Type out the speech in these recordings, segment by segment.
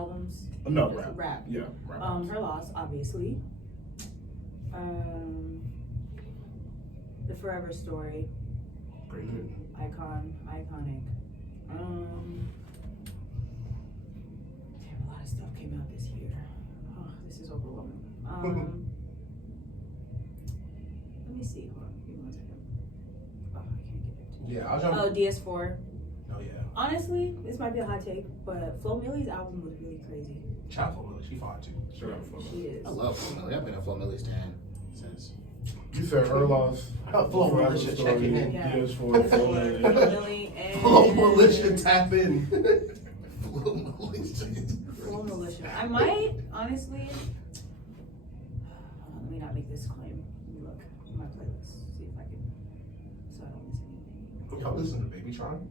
albums? No, Just rap. Rap. Yeah, rap. Her Loss, obviously. The Forever Story. Great pick. Iconic. Damn, a lot of stuff came out this year. Oh, this is overwhelming. Let me see. Hold on. Give me 1 second. Oh, I can't get it. Yeah, I'll jump. Oh, DS4. Oh yeah. Honestly, this might be a hot take, but Flo Millie's album was really crazy. Shout out to Lily, she fine too. Straight up Flo. She is. I love Flo Milli. I've been a Flo Milli stan since. You said her loss. Flo Forever Militia Story, checking in. Yeah. DS4, Flo Flo Milli. Milli and Flo Militia tap in. Flo Milli. Flo Militia. I might honestly. Let me not make this claim. Let me look at my playlist. See if I can. So I don't miss anything. Y'all listen to Baby Tron?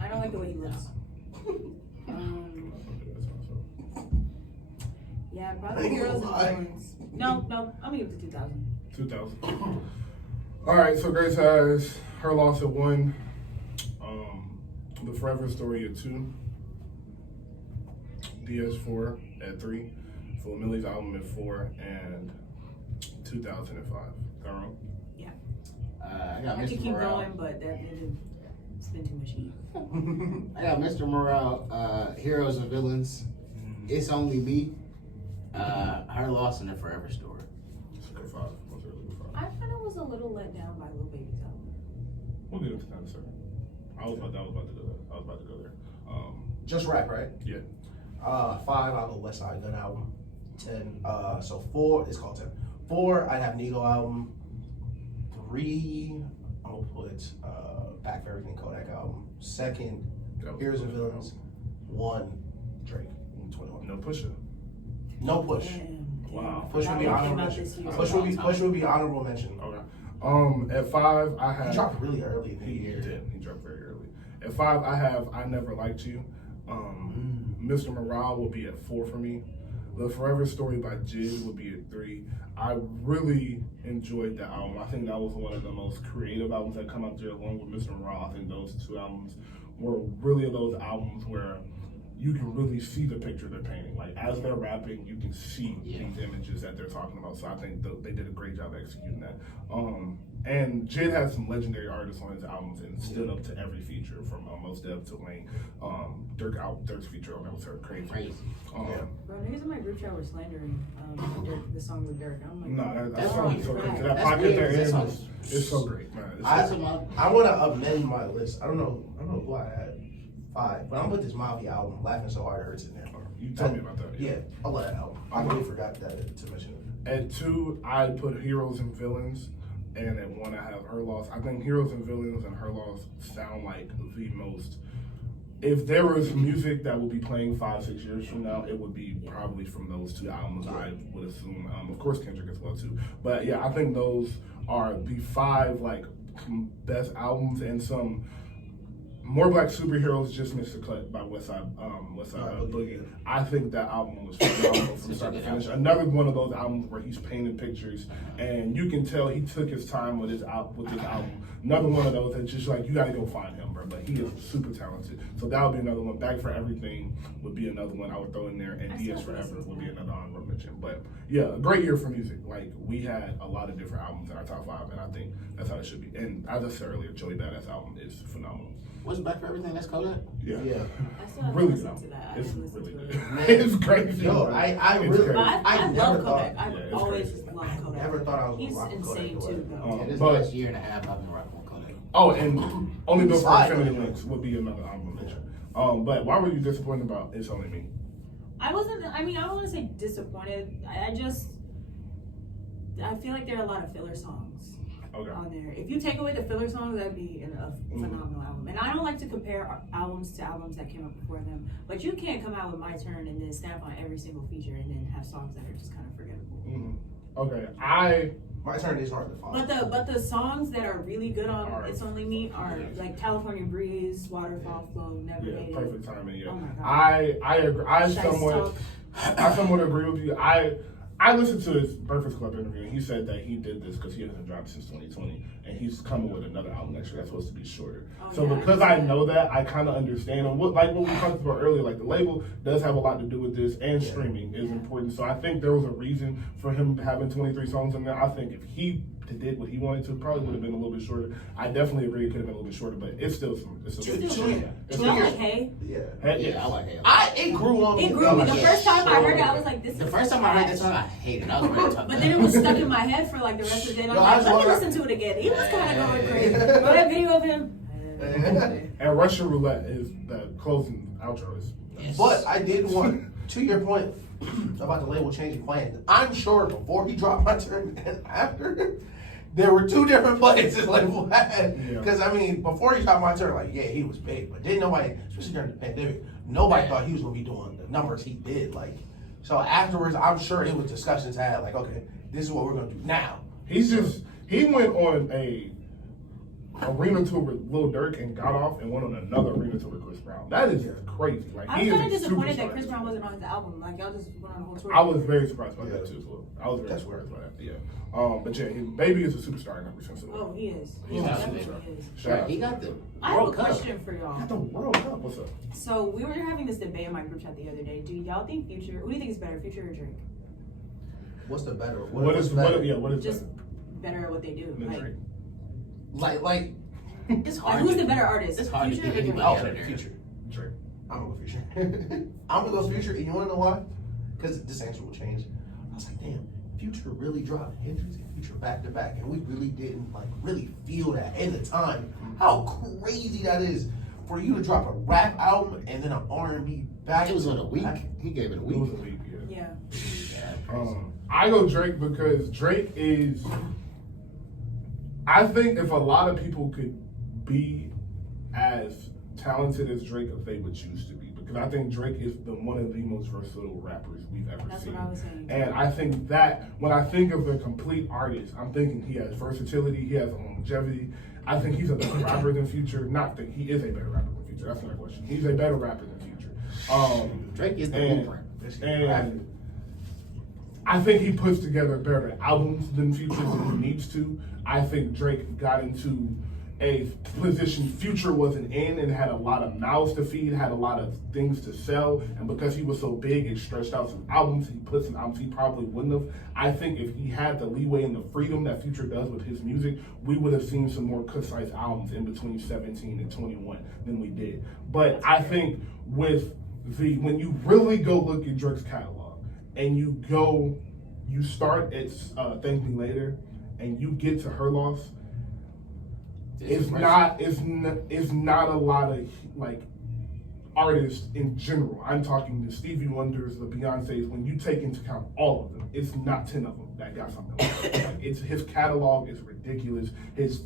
I don't like the way he looks. Yeah, probably Ain't Heroes gonna and lie. Villains. No, I'm gonna give it to 2000. 2000. All right, so Grace has her loss at 1. The Forever Story at 2. DS4 at 3. Flo Milli's album at 4, and 2005. Is that wrong? I got I could Mr. keep Morale. going, but that didn't spend too much heat. I got Mr. Morale, Heroes and Villains. It's Only Me. Her Loss and The Forever Story. It's a good 5. Most really good 5. I kind of was a little let down by Lil Baby's album. We'll get into that in a second. I was about to go there. Just rap, right? Yeah. 5, I'll go West Side Gun album. 10, so 4, it's called 10. 4, I'd have Nigo album. 3, I'm gonna put Back for Everything Kodak album. 2nd, Heroes and Villains. 1, Drake. 21. No Pusha. No Push. Damn. Wow. Push would be That one honorable came out mention. this year. Push would be honorable mention. Okay. At 5, I have. He dropped really early in the He year. did. He dropped very early. At 5, I have I Never Liked You. Mr. Morale will be at 4 for me. The Forever Story by Jid would be at 3. I really enjoyed the album. I think that was one of the most creative albums that come out there along with Mr. Morale. I think those 2 albums were really those albums where you can really see the picture they're painting. Like as they're rapping, you can see these images that they're talking about. So I think they did a great job executing that. And Jid has some legendary artists on his albums and stood up to every feature from Mos Def to Wayne. Dirk's feature on that was crazy. Bro, niggas in my group chat were slandering the song with Dirk. I'm like, No, that That's song is so weird. great. That That's pocket weird. they're in That's is so great, man. It's I so great. want to amend my list. I don't know who I had 5, but I'm gonna put this Mafia album, Laughing So Hard It Hurts, in there. You told me about that. Yeah, I love that album. I really forgot that to mention it. At 2, I put Heroes and Villains, and at 1, I have Her Loss. I think Heroes and Villains and Her Loss sound like the most. If there was music that would be playing 5-6 years from now, it would be probably from those 2 albums. I would assume. Of course, Kendrick as well too. But yeah, I think those are the 5 like best albums, and some. More Black Superheroes just missed the cut by Westside Boogie. I think that album was phenomenal from start to finish. Another one of those albums where he's painting pictures, and you can tell he took his time with this album. Another one of those that's just like you got to go find him, bro. But he is super talented. So that would be another one. Back for Everything would be another one I would throw in there, and DS Forever would be another honorable mention. But yeah, a great year for music. Like we had a lot of different albums in our top 5, and I think that's how it should be. And as I said earlier, Joey Badass album is phenomenal. What's Back for Everything? That's Kodak? Yeah. I still haven't Really listened good. to that. I It's haven't listened really to good. it. It's crazy. Yo, bro. I It's really, crazy. I never love thought. Kodak. I've it's always crazy. loved Kodak. Never thought I was He's rocking Kodak insane the way. too, though. Yeah, this But- last year and a half I've been rocking with Kodak. Oh, and Only Built for Slide. Infinity Links would be another honorable mention. But why were you disappointed about It's Only Me? I wasn't. I mean, I don't want to say disappointed. I feel like there are a lot of filler songs Okay. on there. If you take away the filler songs, that'd be a phenomenal album. And I don't like to compare albums to albums that came out before them. But you can't come out with My Turn and then snap on every single feature and then have songs that are just kind of forgettable. Okay. My Turn is hard to find. But the songs that are really good on Are- It's Only Me are like California Breeze, Waterfall Flow, Never Yeah, Made It. perfect timing. Yeah, Oh my God. I agree. I Shice somewhat Talk. agree with you. I I listened to his Breakfast Club interview, and he said that he did this because he hasn't dropped since 2020, and he's coming with another album next year that's supposed to be shorter. So because I know that, I kind of understand. And what we talked about earlier, like the label does have a lot to do with this, and streaming is important. So I think there was a reason for him having 23 songs in there. I think if he did what he wanted to, probably would have been a little bit shorter. I definitely agree it could have been a little bit shorter, but it's still some. It's still like Hey? Yeah, I like Hey. It grew on me. It grew on me. The first time I heard it, I was like, this is The first time I heard that song, I hated it. I was ready to talk But then it was stuck in my head for like the rest of the day. And I'm like, let me listen to it again. He was kind of going crazy. But that video of him. And Russian Roulette is the closing outro. Yes. But I did want, to your point about the label changing plans, I'm sure before he dropped My Turn and after, there were two different plans this label had. Because, I mean, before he dropped My Turn, like, yeah, he was big. But didn't nobody, especially during the pandemic, nobody thought he was going to be doing the numbers he did. Like, so afterwards, I'm sure it was discussions had, like, okay, this is what we're going to do now. He went on a arena tour with Lil Durk and got off and went on another arena tour with Chris Brown. That is just crazy. Like, I was kind of disappointed that Chris Brown wasn't on his album. Like, y'all just went on a whole tour. I was very surprised by that too as well. I was very surprised by that. Yeah. But yeah, Baby is a superstar in every sense of it. Oh, he is. He Definitely is. He got the I have a World Cup. question for y'all. Got the World Cup. What's up? So we were having this debate in my group chat the other day. Do y'all think Future? Who do you think is better, Future or Drake? What's the better? What is Just better at what they do. Like, It's Like, hard. who's the better artist? It's hard to Future get or Drake? anybody out of there. Future. Drake. I'm gonna go Future. I'm gonna go Future, and you wanna know why? Because this answer will change. I was like, damn, Future really dropped Hendrix and Future back to back, and we really didn't really feel that at the time. How crazy that is for you to drop a rap album and then an R&B back. It was in a week. He gave it a It week. was a week. Yeah. I go Drake because Drake is. I think if a lot of people could be as talented as Drake, if they would choose to be, because I think Drake is one of the most versatile rappers we've ever That's seen. what I was saying. And I think that when I think of a complete artist, I'm thinking he has versatility, he has longevity. I think he's a better rapper than Future. Not that he is a better rapper than Future. That's not a question. He's a better rapper than Future. Drake is the blueprint. And I think he puts together better albums than Future than he needs to. I think Drake got into a position Future wasn't in and had a lot of mouths to feed, had a lot of things to sell, and because he was so big, it stretched out some albums. He put some albums he probably wouldn't have. I think if he had the leeway and the freedom that Future does with his music, we would have seen some more concise albums in between 17 and 21 than we did. But I think with when you really go look at Drake's catalog and you start at Thank Me Later and you get to Her Loss, it's not a lot of artists in general. I'm talking the Stevie Wonders, the Beyoncés. When you take into account all of them, it's not 10 of them that got something like that. It's his catalog is ridiculous.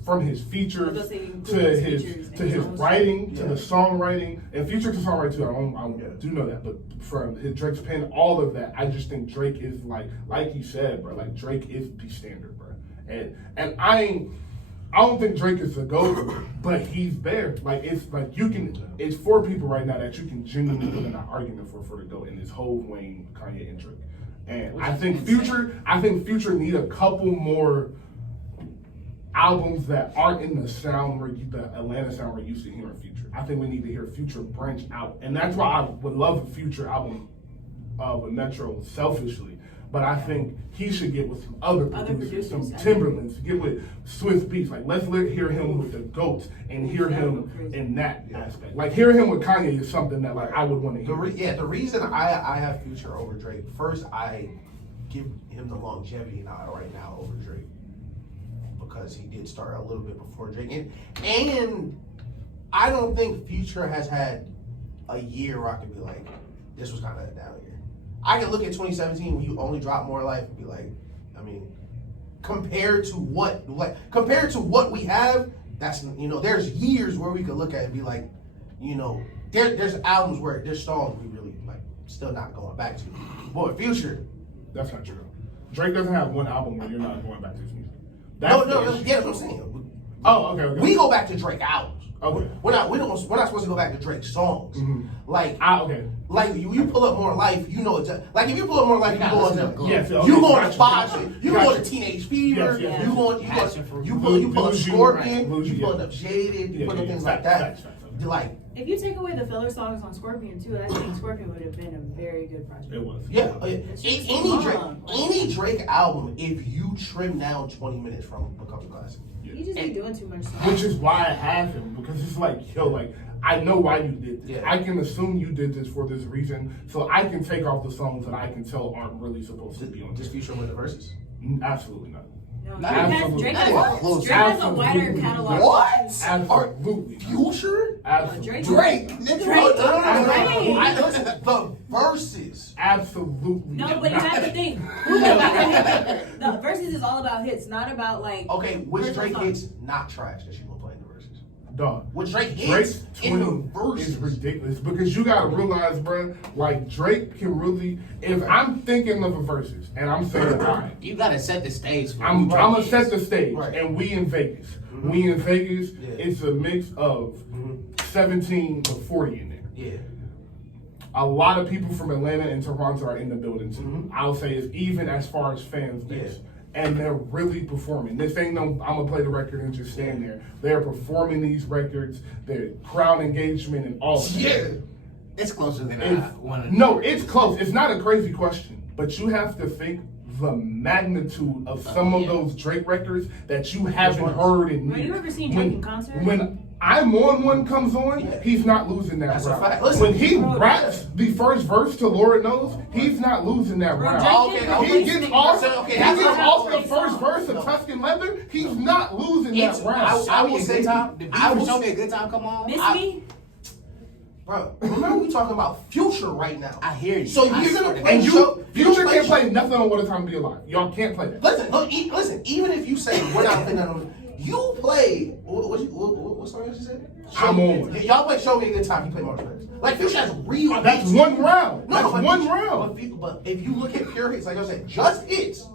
From his features to his writing to the songwriting, and Future to songwriting too. I do know that, but from his Drake's pen, all of that, I just think Drake is like you said, bro. Like Drake is the standard, bro. And I don't think Drake is the GOAT, but he's there. Like it's four people right now that you can genuinely put in an argument for the GOAT, and it's Hov, Wayne, Kanye, and Drake. And I think Future need a couple more albums that aren't in the sound the Atlanta sound we're used to hearing Future. I think we need to hear Future branch out, and that's why I would love a Future album with Metro selfishly. But I think he should get with some other producers, some Timberlands, get with Swiss Beats. Like, let's hear him with the GOATs and hear him in that aspect. Like, hearing him with Kanye is something that I would want to hear. The reason I have Future over Drake, first I give him the longevity right now over Drake because he did start a little bit before Drake, and I don't think Future has had a year where I could be like, this was kind of a down year. I can look at 2017 when you only dropped More Life and be like, I mean, compared to what we have, that's there's years where we could look at it and be like, there's albums where there's songs we really still not going back to. But with Future, that's not true. Drake doesn't have one album where you're not going back to his music. No, that's what I'm saying. Oh, okay. We go back to Drake albums. Okay. We're not supposed to go back to Drake's songs. Mhm. Like Okay. like you pull up More Life, you know it's like if you pull up More Life, you go on them. Yes, okay, You going to gotcha. Five, you Gotcha. going to Teenage Fever, Yes, you pull up Lose You, Scorpion, Lose you You, pulling yeah. up Jaded, you Yeah, pulling up yeah, things yeah. like that. Facts. Like If you take away the filler songs on Scorpion too, I think Scorpion would have been a very good project. It was. yeah, It's just any long. Drake album, if you trim down 20 minutes from becomes a classic. You just be doing too much stuff. Which is why I have him, because it's like, yo, like, I know why you did this. Yeah. I can assume you did this for this reason, so I can take off the songs that I can tell aren't really supposed to be on Just this. Future with the verses. Absolutely not. No, Not absolutely. Drake Not has, even close. Drake has a Absolutely wider not. catalog. What? Absolutely. Future? Absolutely. Drake, nigga. Drake. I listen, the verses. Absolutely. No, but you not. have to think. The verses is all about hits, not about like. Okay, which original Drake songs. hits not trash that you gonna play in the verses? Dog. What Drake hits Drake's in the twin verses is ridiculous because you gotta realize, bro, like Drake can really. If I'm thinking of a verses and I'm saying, all right, You gotta set the stage. For I'm who gonna Drake set is. the stage, Right. and we in Vegas. We in Vegas. Yeah. It's a mix of 17 to 40 in there. Yeah. A lot of people from Atlanta and Toronto are in the building too. Mhm. I'll say it's even as far as fans base. Yeah. And they're really performing. This ain't no, I'm gonna play the record and just stand there. They're performing these records, their crowd engagement and all of that. Yeah. It's closer than I If- wanted. no, it's close. It's not a crazy question, but you have to think the magnitude of some of yeah. those Drake records that you haven't heard in Have you years. ever seen Drake in concert? When I'm on one comes on, Yeah. he's not losing that That's a round. fact. Listen, when he bro, raps the first verse to Lord Knows, he's not losing that Bro, round. Drake Okay, didn't okay. He release gets anything. off, So, okay, he that's gets not off the Drake's first song. verse of No. Tuscan Leather. He's not losing It's- that round. I will Show me a say- good time. The beat I for will Show Me say- a Good Time come on. Miss Me? Bro, remember we talking about Future right now. I hear you. So I you're swear gonna to play And show, Future play can't show- play nothing on What a Time to Be Alive. Y'all can't play that. Listen, look, listen. Even if you say we're not playing that on, you play. What song did you say? I'm on. Y'all play "Show Me a Good Time." You play March Madness. Like Future has real. That's hits. one round. No, That's but one Future- round. But if you look at pure hits, like I said, just hits.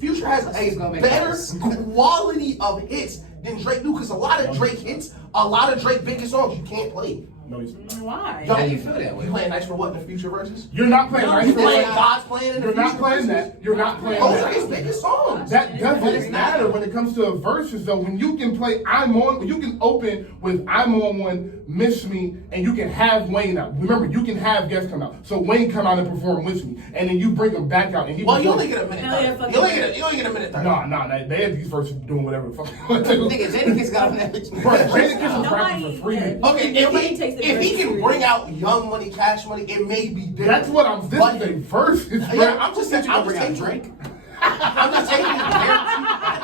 Future has He's gonna a make better us. quality of hits than Drake do, because a lot of Drake hits, a lot of Drake biggest songs you can't play. No, he's not. Why? Yo, How do you feel that way? You playing Nice for What in the Future verses? You're not playing No, Nice You for playing What. God's Plan in the You're Future not playing verses? that. You're not playing Those are his that. biggest songs. That It's doesn't matter when it comes to verses though. When you can play I'm on, you can open with I'm on one, Miss Me, and you can have Wayne out. Remember, you can have guests come out. So Wayne come out and perform with me, and then you bring him back out and he Well, you performs. only get a minute. Hell yeah, 30. fuck You only yeah. get a minute 30. Nah, they have these verses doing whatever the fuck they want to do. Nigga, Jadakiss got on that bitch. Bro, Jadakiss is rapping Nobody- for 3 yeah. minutes. Okay, Nobody takes the if he verses can bring serious. out Young Money, Cash Money, it may be different. That's what I'm. This But- is a verses, bro. Yeah, I'm just saying. I'm just bring out taking Drake. I'm just taking.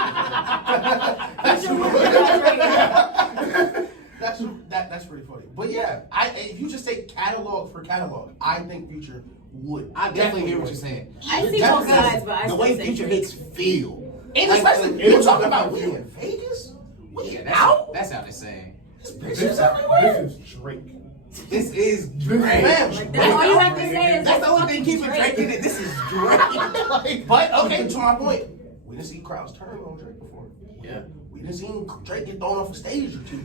That's pretty funny. But yeah, if you just take catalog for catalog, I think Future would. I definitely hear what would. you're saying. I see Just both because sides, but I the still way say Future Drake. hits feel. And Like, especially it you're is talking about about we Future. in Vegas. We Yeah, out. that's how they're saying. There's This bitches everywhere. is Drake. This is This Drake. Man, Like, that's all you have to say is That's the only thing keeping Drake. Drake in it. This is Drake. But okay, to my point, we didn't see crowds turn on Drake before. Yeah. We didn't see Drake get thrown off a stage or two.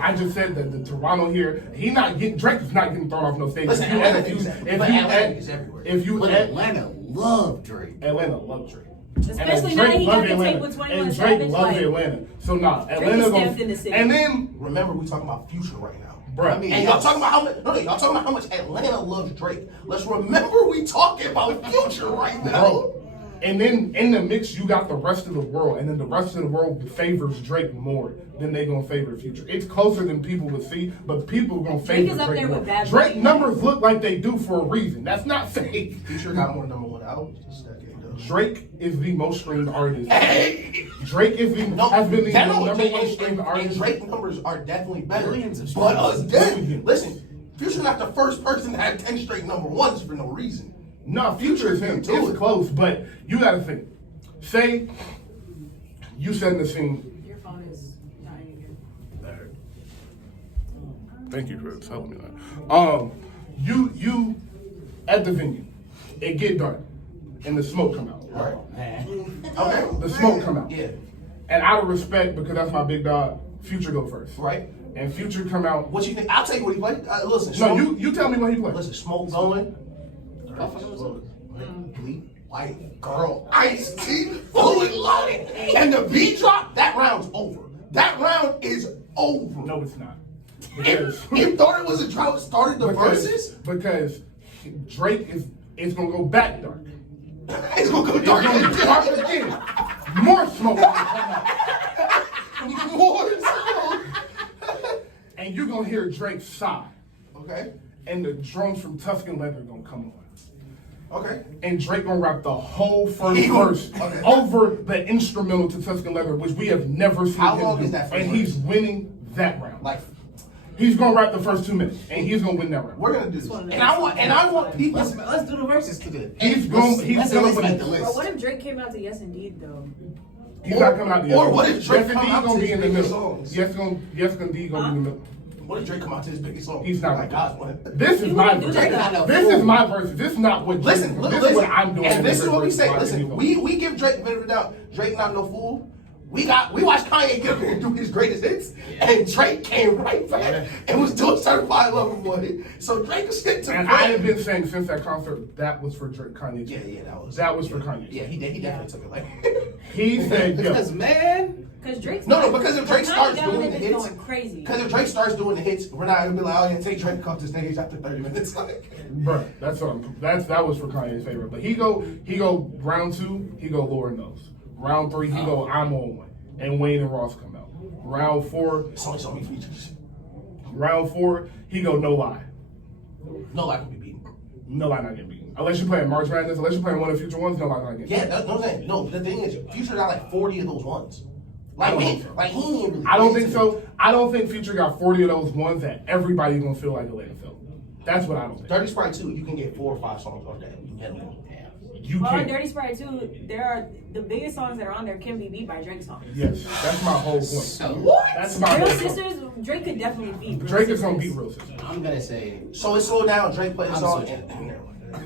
I just said that the Toronto here, Drake is not getting thrown off no stage. Listen, Atlanta niggas everywhere. If you But add Atlanta love Drake. Atlanta love Drake. Especially And now Drake he love got to Atlanta. take with 21 And Drake Savage. loves Like, Atlanta. So nah, Drake Atlanta is goes. stamped in the city. And then, Remember, we talking about Future right now. bro, I mean, And y'all talking about how much? No, y'all talking about how much Atlanta loves Drake. Let's remember we talking about Future right now. bro. And then in the mix, you got the rest of the world, and then the rest of the world favors Drake more than they gonna favor Future. It's closer than people would see, but people gonna favor is up Drake there more. with Bad Drake Bunny. numbers look like they do for a reason. That's not fake. Future got more #1 albums this decade, though. Drake is the most streamed artist. Hey, Drake is the no, has been the that number don't- one and- streamed and artist. Drake numbers are definitely better. Millions of But streams. again, listen, Future not the first person to have 10 straight #1s for no reason. No, Future is him. Do it. It's close, but you gotta think. Say you setting the scene. Your phone is dying again. Thank you for telling me that. You at the venue, it get dark, and the smoke come out. Right. Man. Okay. The smoke come out. Yeah. And out of respect, because that's my big dog, Future go first. Right. And Future come out. What you think? I'll tell you what he played. Listen. No, Smoke, you tell me what he played. Listen, smoke going. Bleak, white girl, ice tea, fully loaded, and the beat drop. That round's over. That round is over. No, it's not. If thought it was a drought, started the verses. Because Drake is gonna go back dark. It's gonna go It's dark. gonna be dark again. More smoke. More smoke. And you're gonna hear Drake sigh. Okay. And the drums from Tuscan Leather gonna come on. Okay. And Drake gonna rap the whole first He gonna- verse okay. over the instrumental to Tuscan Leather, which we have never seen How him long do. is that first And verse? he's winning that round. Like, He's gonna rap the first 2 minutes, and he's gonna win that round. we're gonna do this, one of and the I want people. Let's do the verses today. He's gonna Let's win. make the Bro, list. what if Drake came out to Yes Indeed though? He's not coming out the Or what if Drake Yes, come indeed out gonna to be his in the biggest middle. songs? Yes, indeed gonna be in the middle. What if Drake come out to his biggest song? He's not like gonna- God's one. This is You my wouldn't do verse. that. This is my verse. This is not what. Listen, Drake, look, this listen. is what I'm doing. And this is what we say. Why Listen, he goes. we give Drake the benefit of the doubt. Drake not no fool. We watched Kanye get up here and do his greatest hits, and Drake came right back and was doing Certified Lover Boy. So Drake is stick to And I have been saying since that concert that was for Drake, Kanye. Yeah, That was for Kanye. Yeah, he definitely took it like. He said, "Yo, Because man, Because Drake's No, because if Drake Kanye starts got doing the niggas hits, going crazy. Because if Drake starts doing the hits, we're not gonna be like, oh yeah, take Drake come to stage after 30 minutes. Like, bro, that was for Kanye's favorite." But he go round 2, he go Lower Nose. Round 3, he go I'm on one, and Wayne and Ross come out. Round 4, it's only so many features. he go No Lie. No lie can be beaten. No Lie not getting beaten. Unless you're playing March Madness, unless you're playing one of the Future ones, No Lie not getting beaten. Yeah, that's what I'm saying. No, the thing is, Future got like 40 of those ones. I Like don't he think so. ain't really I don't played think too so. I don't think Future got 40 of those ones that everybody's gonna feel like a landfill. That's what I don't think. Dirty Sprite 2, you can get 4 or 5 songs off that. Minimum. You On can't. Dirty Sprite 2, there are the biggest songs that are on there can be beat by Drake songs. Yes, that's my whole point. so That's my Real whole point. Sisters, Drake could definitely beat Real Drake is gonna Sisters. beat Real Sisters. I'm gonna say So it slowed down. Drake played the I'm song. switching.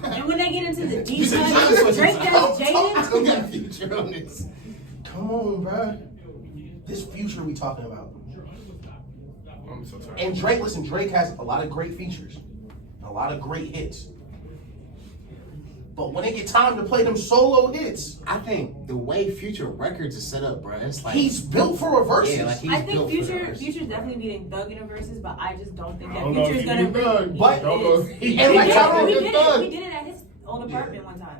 And when they get into the deep said cuts, Drake was- Drake does I Jaden. got Future on this. Come on, bro. This Future we talking about. I'm so sorry. And Drake, listen, Drake has a lot of great features, a lot of great hits. But when it get time to play them solo hits, I think the way Future Records is set up, bro, it's like he's built for a versus. yeah, like he's I think built for the Future's verses. definitely beating Thug in a versus, but I just don't think I that don't know if Future's he gonna beat Thug, but- He don't know is. if he- And like did, Tyrone we did did Thug. it. We did it at his own apartment one time.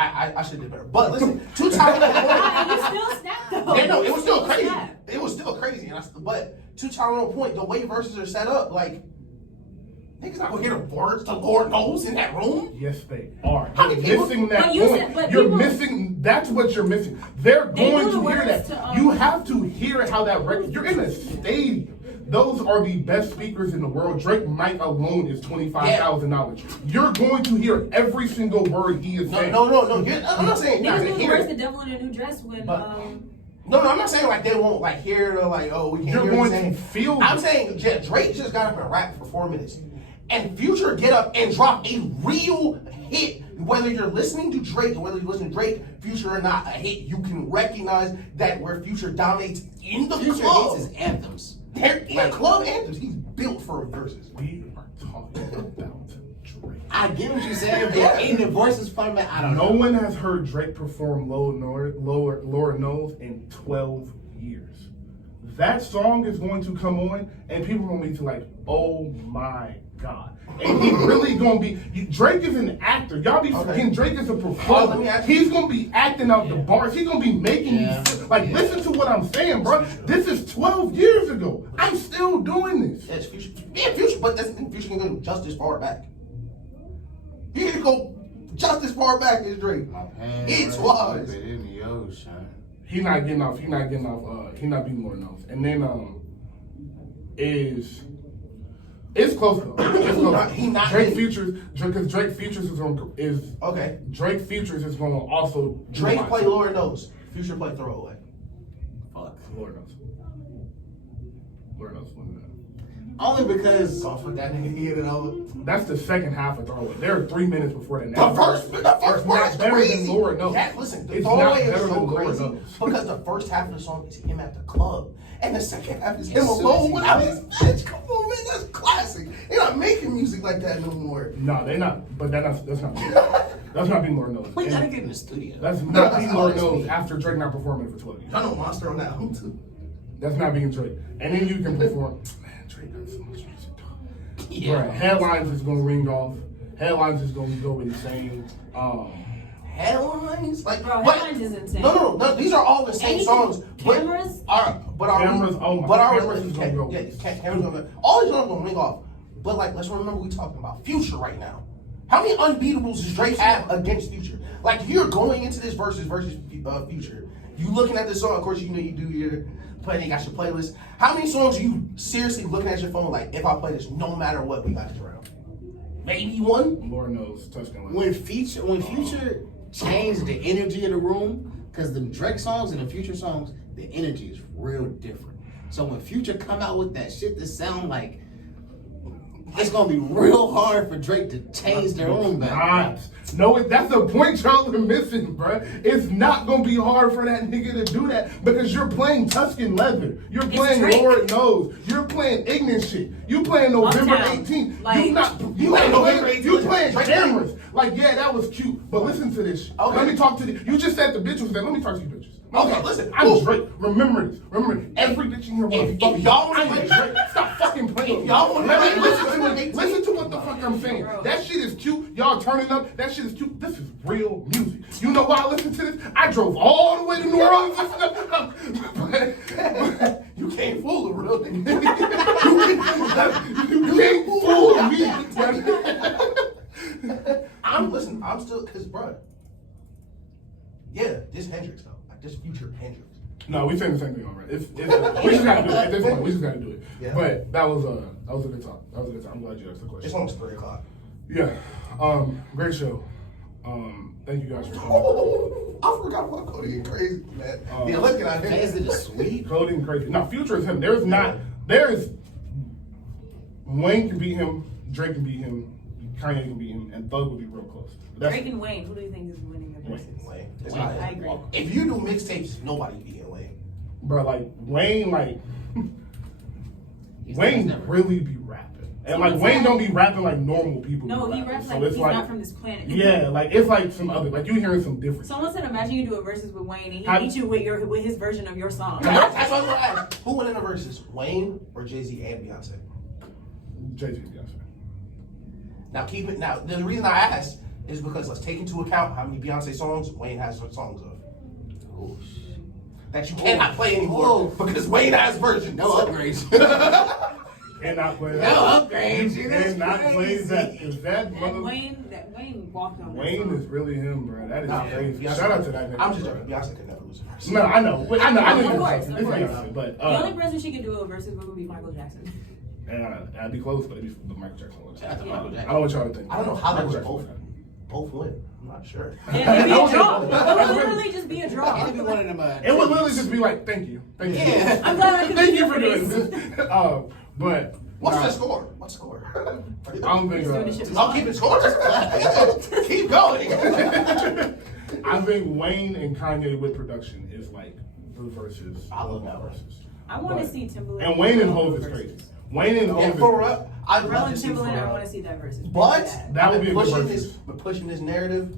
I should have did better. But listen, 2 times. And you still snapped though. Yeah, no, it was still crazy. Snap. It was still crazy. But to Tyrone point, the way verses are set up, like niggas not gonna hear the words the Lord knows in that room. Yes, they are. How You're many people- missing that But you point. said- but You're people- missing. That's what you're missing. They're They going do the to hear words that. to, You have to hear how that record. You're in a stadium. Those are the best speakers in the world. Drake mic alone is $25,000. You're going to hear every single word he is saying. No. I'm not saying you're not Niggas gonna knew the hear words it. "The Devil in a New Dress" when But- No, I'm not saying like they won't like hear the like, oh, we can't You're hear going the to same. feel I'm it. saying yeah, Drake just got up and rapped for 4 minutes. And Future get up and drop a real hit. Whether you're listening to Drake or whether you're listening to Drake, Future or not, a hit, you can recognize that where Future dominates in the Future club. hits his anthems. They're in club anthems. He's built for verses. We are talking about Drake. I get what you're saying, but Yeah. in the voices format, I don't No know. one has heard Drake perform Lower Nose in 12 years. That song is going to come on, and people are going to be like, oh my God. And he really going to be, Drake is an actor. Y'all be forgetting Drake is a Let me performer. ask you- He's going to be acting out the bars. He's going to be making Yeah. these, like, listen to what I'm saying, bro. This is 12 years ago. I'm still doing this. Yes, Future. Yeah, Future, but that's Future can go just as far back. He can go just as far back as Drake. My pants It's right wise. stupid in the ocean. He's not beating Lower Nose. And then, it's close though. It's close. He not Drake getting- Futures, because Drake Futures is Okay. Drake Futures is going to also do Drake my play song. Lord knows. Future play throwaway. Fuck. Lord knows. Lord knows when Only because Gonna put that nigga in and over. That's the second half of Throwaway. There are 3 minutes before the next. The first part not is better crazy. than Lord knows. Yeah, listen, the It's Throwaway not is better so than Lord crazy knows. because the first half of the song is him at the club, and the second half is him As soon as alone he without his leaves. bitch. Come on, man, that's classic. They're not making music like that no more. No, they're not. But that's not. That's not being Lord knows. we And gotta get in the studio. That's not being Lord That's knows me. after Drake not performing for 12 years. I know Monster on that album too. That's not being Drake. And then you can perform. Man, Drake got so much music. Yeah. Bruh, headlines is gonna ring off. Headlines is gonna go insane. Headlines, like Bro, but- Headlines is insane. No, these are all the same Anything- songs. Cameras? But are Cameras, oh my, Cameras is gonna go. Yeah, cameras gonna go. All these songs gonna ring off. But like, let's remember we talking about Future right now. How many unbeatables does Drake have against Future? Like, if you're going into this versus Future, you looking at this song. Of course, you know you do your play. You got your playlist. How many songs are you seriously looking at your phone? Like, if I play this, no matter what, we got this round. Maybe one. Lord knows, Tuscan. When Future changed the energy of the room, because the Drake songs and the Future songs, the energy is real different. So when Future come out with that shit that sound like it's gonna be real hard for Drake to change the room back. Not. No, that's the point y'all are missing, bruh. It's not gonna be hard for that nigga to do that because you're playing Tuscan Leather. You're playing Drake. Lord Knows. You're playing Ignorant Shit. You playing November Uptown. 18th. Like- You playing November 18th. You playing Drake. Cameras. Like, yeah, that was cute, but listen to this. Okay. Let me talk to you. You just said the bitch was there. Let me talk to you bitches. Okay, listen. I'm Cool. Drake. Remember this. Remember this. Every bitch in here wanna If fuck me. y'all wanna I'm play- Drake. Stop fucking playing. If y'all wanna Let me play- listen to what the fuck I'm saying. Bro. That shit is cute. Y'all turning up. That shit is cute. This is real music. You know why I listen to this? I drove all the way to New Orleans. But You can't fool a real nigga. you can't fool me. I'm still, cause bro. Yeah, this Hendrix though. Like this Future Hendrix. No, we saying the same thing already. We just gotta do it. At this point, we just gotta do it. Yeah. But that was a good talk. That was a good talk. I'm glad you asked the question. It's almost 3:00. Yeah. Great show. Thank you guys for coming. Oh, I forgot about Cody and Crazy, man. Yeah, look at that. Is it a sweep? Cody and Crazy. No, Future is him. There's Wayne can beat him, Drake can beat him, Kanye can beat him, and Thug will be real close. Drake and Wayne, who do you think is winning the versus? Wayne. It's Wayne. not- I agree. If you do mixtapes, nobody's beating Wayne. Bro, like Wayne, He's Wayne never- really be rapping. And So like what's Wayne that? don't be rapping like normal people. No, be he rapping. raps So like it's he's not from this planet. Yeah, like it's like some other, like you hearing some different. Someone said, imagine you do a versus with Wayne and he How- beat you with his version of your song. That's what I was gonna ask. Who won in the verses? Wayne or Jay-Z and Beyonce? Jay-Z, Beyonce. Now keep it. Now the reason I asked is because let's take into account how many Beyonce songs Wayne has songs of Oh, shit. that you cannot play anymore Whoa. because Wayne has versions. No upgrades. Cannot play No that. upgrades. You Cannot play that. Is that That mother? Wayne walked on that Wayne song. is really him, bro. That is Nah, crazy. Beyonce- Shout out to that nigga. I'm just joking. Beyonce could never lose a verse. No, I know. I didn't Of course, it's of course. Beyonce, but The only person she could do a versus with would be Michael Jackson. and I'd be close, but it'd be the Michael Jackson one. Shout out to Michael I don't Jackson. know what y'all think. I don't know how they Michael would Jackson. both win. I'm not sure. Yeah, it'd be I a would say draw. both. It would literally just be a draw. It'd be one of them. It would literally just be like, thank you. Thank you. Yeah. I'm glad I could Thank be you here for doing this. this. But What's nah, the score? What's the score? I'm Just doing this thinking. shit. I'll keep it score. Keep going. I think Wayne and Kanye with production is like the versus. I love that versus. I want to But- see Timberland. And Wayne and Hov is crazy. Wayne and Hov Yeah, is for crazy. real. I'd Pharrell love and to see Timberland, I want Pharrell. to see that versus. But That would be a good pushing versus. this, but pushing this narrative.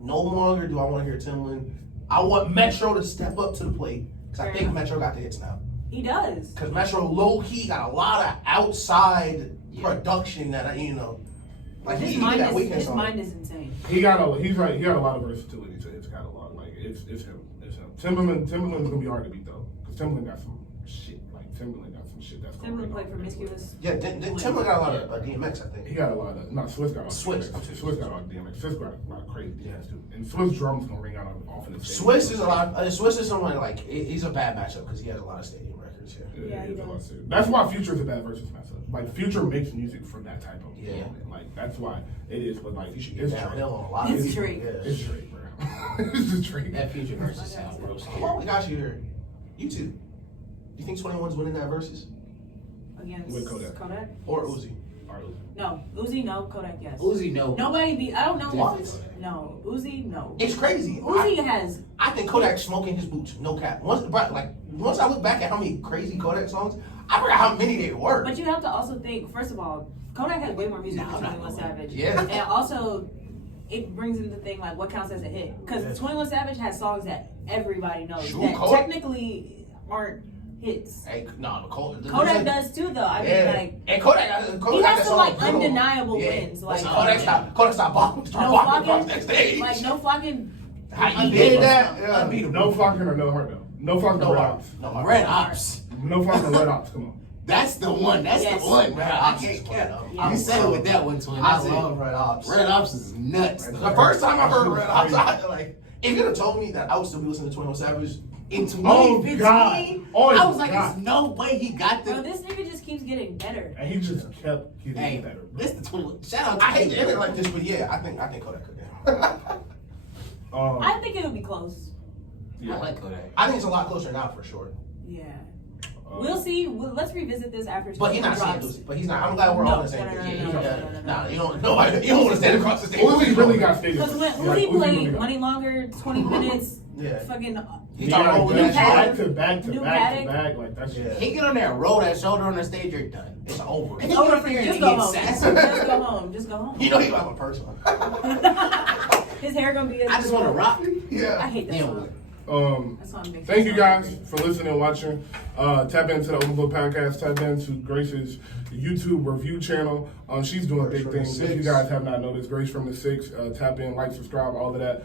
No longer do I want to hear Timbaland. I want Metro to step up to the plate because I Fair think enough. Metro got the hits now. He does. Because Metro low key got a lot of outside production that like His he did mind that is weekend his song. mind is insane. He got a lot of versatility to his catalog. Like it's him. It's him. Timberland's gonna be hard to beat though, because Timberland got some shit. Like Timberland got some shit that's. Timberland going played on. promiscuous. Yeah, Timbaland got a lot of DMX, I think. He got a lot of Swiss got a lot. Swiss. Swiss got a lot of DMX. Swiss got a lot of crazy DMX too. And Swiss drums gonna ring out off in the stadium. Swiss is a lot. Swiss is someone like he's a bad matchup because he has a lot of stadium records. Yeah, he it's a lot does. too. That's why Future's a bad versus matchup. Like Future makes music for that type of Yeah. moment. Like that's why it is. But like You should it's get Drake. downhill on a lot of It's these. Drake. Yeah. It's Drake, bro. It's just Drake. That Future versus sound real Well, scary. we got you here. You two. Do you think 21's winning that versus? against With Kodak. Or Uzi. No, Uzi, no. Kodak, yes. Uzi, no. Nobody be. I don't know. What? No, Uzi, no. It's crazy. Uzi has. I think Kodak's smoking his boots. No cap. Once I look back at how many crazy Kodak songs, I forgot how many they were. But you have to also think. First of all, Kodak has way more music than 21 Savage. Yeah. And also, it brings in the thing like what counts as a hit. Because 21 Savage has songs that everybody knows Sure, that Kodak. technically aren't hits. Hey, no, Kodak does too, though. I mean, like. And Kodak He has got some like songs, undeniable yeah. wins. Like Kodak stopped bopping, started no bopping across fucking, that stage. like no fucking. How you Unbeatable. did that? Yeah. Unbeatable. No fucking or no heart though. No fucking No red heart. ops. No heart. Red Ops. No fucking red ops. Come on. That's the one. That's Yes. the one. Red I Ops can't is count. Yeah. You said it with that one, twin. I That's love it. Red Ops. Red Ops is nuts. The first time I heard Red Ops, if you'd have told me that I would still be listening to 21 Savage, In 2015, God. Oh, I was like, God. there's no way he got Bro, the. this nigga just keeps getting better. And he just kept getting Hey, better. Bro. this the 21. Shout out to I hate to you. end it like this, but yeah, I think Kodak could. I think it would be close. I like Kodak. I think it's a lot closer now for sure. Yeah. We'll see. Let's revisit this after. But he's not drops. seeing Uzi. But he's not. I'm glad we're No, all on the same no, no, page. no, no, Yeah. no, no, no. Nah, you don't want to stand across the stage. Uzi really got stadium. Because when Like, Uzi Uzi played really got- Money Longer, 20 minutes, Yeah. fucking. He He started got rolling New that Paddock. shit. back to back to New back to Paddock. back. Like that's Yeah. He get on there, roll that shoulder on the stage, you're done. It's over. And then Over get up for there just and go get home. sassy. Just go home. Just go home. You know he have a person. His hair gonna be. I just want to rock. I Yeah. hate that Damn. song. That song makes Thank me you so guys angry. for listening and watching. Tap into the Open Book Podcast. Tap into Grace's YouTube review channel. She's doing Grace big from the things. If you Six. guys have not noticed, Grace from the Six. Tap in, like, subscribe, all of that.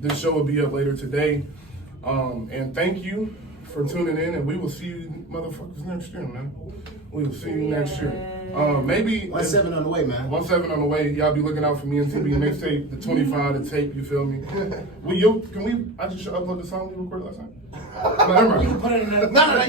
This show will be up later today. And thank you for tuning in. And we will see you motherfuckers next year, man. We will see you next year. Maybe 1-7 on the way, man. 1-7 on the way. Y'all be looking out for me and TB mixtape, the 25, the tape. You feel me? I just upload the song we recorded last time. No, never mind. You can put it in No, you